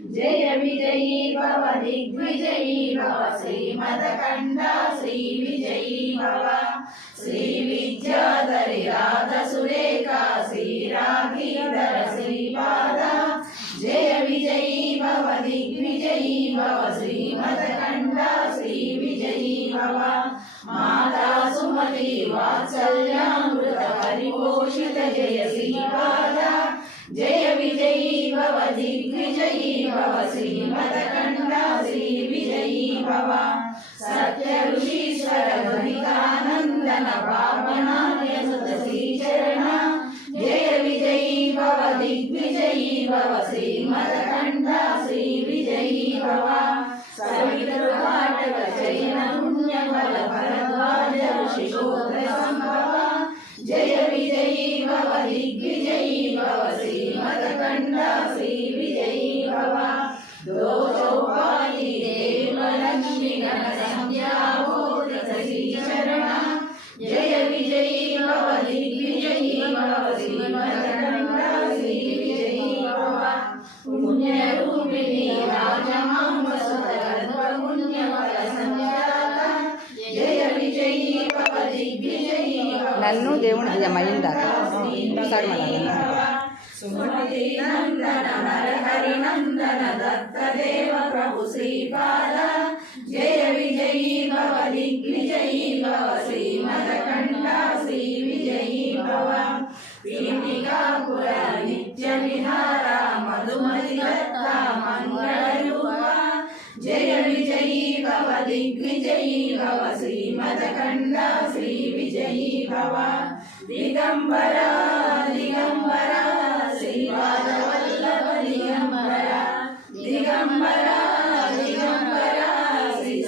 जय विजयी भव दिग्विजयी भव श्रीमदकण्ठा श्री विजयी भव श्री विद्याधरी राधा सुरेखा श्रीराधीधर श्रीपाद जय विजयी भव दिग्विजयी भव श्रीमदकण्ठा श्री विजयी भव माता सुमति वात्सल्यामृत परिपोषित जय श्रीपाद जय विजयी भव दिग्विजयी भव श्रीमदकण्ठा श्री विजयी भव सत्य ऋषीश्वर गणितानन्दन पावनार्य सुत श्रीचरण जय विजयी भव दिग्विजयी भव श्रीमदकण्ठा श्री विजयी भव सवितृकाटक चयन पुण्यफल भरद्वाज ऋषिशोत्र सम्भव जय विजयी भव दिग्विजयी भव श्रीमदकण्ठा श्री विजयी भव दोषोपाधि देवलक्ष्मी गण संध्याभूत श्रीचरण जय विजयी भव दिग्विजयी भव श्रीमदकण्ठा श्री विजयी भव पुण्यरूपिणी राजमांसुतपुण्यफल संजाता जय विजयी भव दिग्विजयी నన్ను దేవుని జమైందాక सुमति नंदन नरहरि नंदन दत्त देव प्रभु श्रीपाद जय विजयी भव दिग्विजयी भव श्रीमदकण्ठा श्री विजयी भव पीठिकापुर नित्य विहारा मधुमति दत्ता मंगलरूपा जय विजयी भव दिग्विजयी भव श्रीमदकण्ठा श्री विजयी भव दिगंबरा